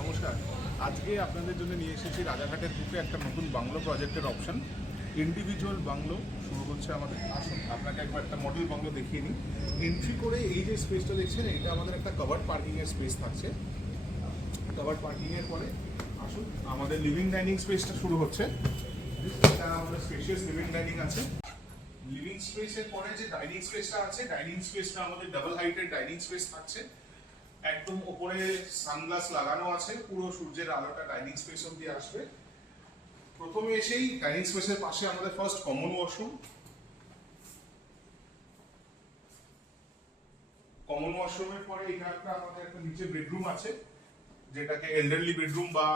নমস্কার। আজকে আপনাদের জন্য নিয়ে এসেছি রাজাঘাটের বুকে একটা নতুন বাংলো প্রজেক্টের অপশন। ইন্ডিভিজুয়াল বাংলো শুরু হচ্ছে আমাদের। আসুন আপনাকে একবার একটা মডেল বাংলো দেখিয়ে নিই। এন্ট্রি করে এই যে স্পেসটা দেখছেন, এটা আমাদের একটা কভার্ড পার্কিংয়ের স্পেস থাকছে। কভার্ড পার্কিংয়ের পরে আসুন আমাদের লিভিং ডাইনিং স্পেসটা শুরু হচ্ছে। এটা আমাদের স্পেশিয়াস লিভিং ডাইনিং আছে। লিভিং স্পেসের পরে যে ডাইনিং স্পেসটা আছে, ডাইনিং স্পেসটা আমাদের ডাবল হাইটের ডাইনিং স্পেস থাকছে। একদম উপরে সানগ্লাস লাগানো আছে, পুরো সূর্যের আলোটা ডাইনিং স্পেস অব্দি আসবে। প্রথমে এসেই ডাইনিং স্পেসের পাশে আমাদের ফার্স্ট কমন ওয়াশরুম। কমন ওয়াশরুমের পরে এখানে আমাদের একটা নিচে বেডরুম আছে, যেটাকে এল্ডারলি বেডরুম, বা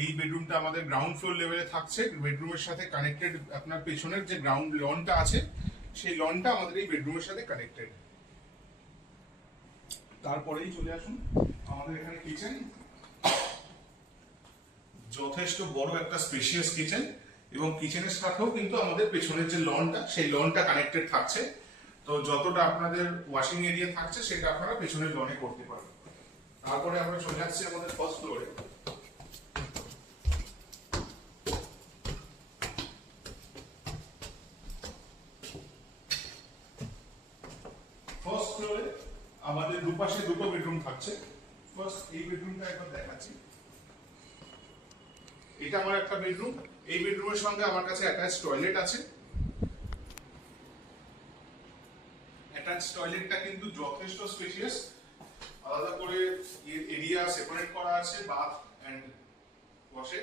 এই বেডরুমটা আমাদের গ্রাউন্ড ফ্লোর লেভেলে থাকছে। বেডরুমের সাথে কানেক্টেড আপনার পেছনের যে গ্রাউন্ড লনটা আছে, সেই লনটা আমাদের এই বেডরুমের সাথে কানেক্টেড। তারপরেই চলে আসুন আমাদের এখানে কিচেন। যথেষ্ট বড় একটা স্পেশিয়াস কিচেন, এবং কিচেনের সাথেও কিন্তু আমাদের পেছনের যে লনটা, সেই লনটা কানেক্টেড থাকছে। তো যতটা আপনাদের ওয়াশিং এরিয়া থাকছে, সেটা আপনারা পেছনের লনে করতে পারবেন। তারপরে আমরা চলে যাচ্ছি আমাদের ফার্স্ট ফ্লোরে। ফার্স্ট ফ্লোরে আমাদের দুপাশে দুটো বেডরুম থাকছে। ফার্স্ট এই বেডরুমটা একবার দেখাচ্ছি। এটা আমার একটা বেডরুম। এই বেডরুমের সঙ্গে আমার কাছে অ্যাটাচ টয়লেট আছে। অ্যাটাচ টয়লেটটা কিন্তু যথেষ্ট স্পেশিয়াস। আলাদা করে এরিয়া সেপারেট করা আছে বাথ এন্ড ওয়াশে।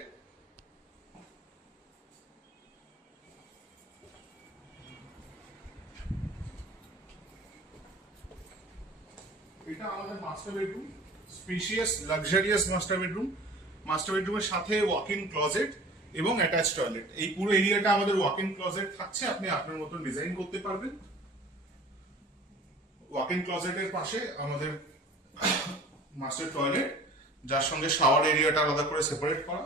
এটা আমাদের master bedroom, spacious luxurious master bedroom. Master বেডরুমের সাথে ওয়াক ইন ক্লোজেট এবং অ্যাটাচ টয়লেট। এই পুরো এরিয়াটা আমাদের ওয়াক ইন ক্লোজেট থাকছে, আপনি আপনার মতন ডিজাইন করতে পারবেন। ওয়াক ইন ক্লোজেটের পাশে আমাদের মাস্টার টয়লেট, যার সঙ্গে শাওয়ার এরিয়াটা আলাদা করে সেপারেট করা।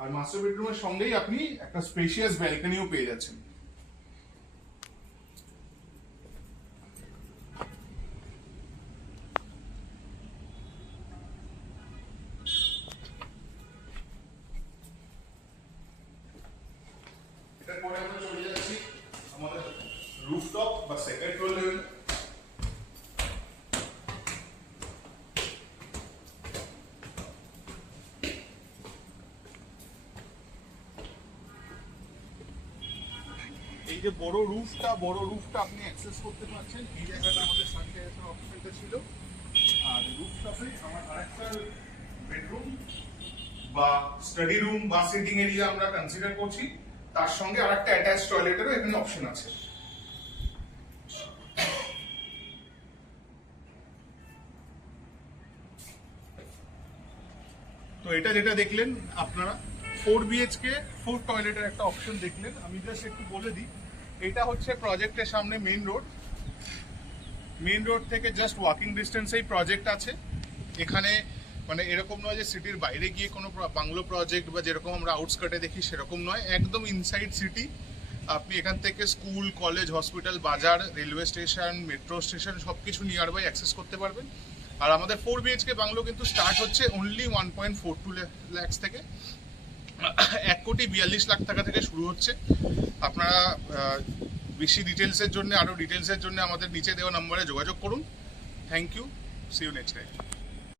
আর মাস্টার বেডরুমের সঙ্গেই আপনি একটা স্পেশিয়াস ব্যালকনিও পেয়ে যাচ্ছেন। এরপরে আমরা চলে যাচ্ছি আমাদের রুফটপ বা সেকেন্ড ফ্লোর লেভেল। এই যে বড় রুফটা আপনি অ্যাক্সেস করতে পারছেন। এই জায়গাটা আমাদের সান টেরেসের অপশনটা ছিল। আর রুফটপে আমার আরেকটা বেডরুম বা স্টাডি রুম বা সিটিং এরিয়া আমরা কনসিডার করছি। তার সঙ্গে আরেকটা অ্যাটাচ টয়লেটেরও এখানে অপশন আছে। তো এটা যেটা দেখলেন আপনারা 4 BHK 4 টয়লেটের একটা অপশন দেখলেন। আমি জাস্ট একটু বলে দিই, এটা হচ্ছে প্রজেক্টের সামনে মেইন রোড। মেইন রোড থেকে জাস্ট ওয়াকিং ডিস্টেন্সেই প্রজেক্ট আছে। এখানে মানে এরকম নয় যে সিটির বাইরে গিয়ে কোনো বাংলো প্রজেক্ট বা যেরকম আমরা আউটস্কার্টে দেখি সেরকম নয়, একদম ইনসাইড সিটি। আপনি এখান থেকে স্কুল, কলেজ, হসপিটাল, বাজার, রেলওয়ে স্টেশন, মেট্রো স্টেশন সবকিছু নিয়ার বাই অ্যাক্সেস করতে পারবেন। আর আমাদের 4 BHK বাংলো কিন্তু স্টার্ট হচ্ছে অনলি 1.42 লাখ থেকে। 1,42,00,000 টাকা থেকে শুরু হচ্ছে। আপনারা বেশি ডিটেলসের জন্য, আরও ডিটেলসের জন্য আমাদের নিচে দেওয়া নম্বরে যোগাযোগ করুন। Thank you, see you next time.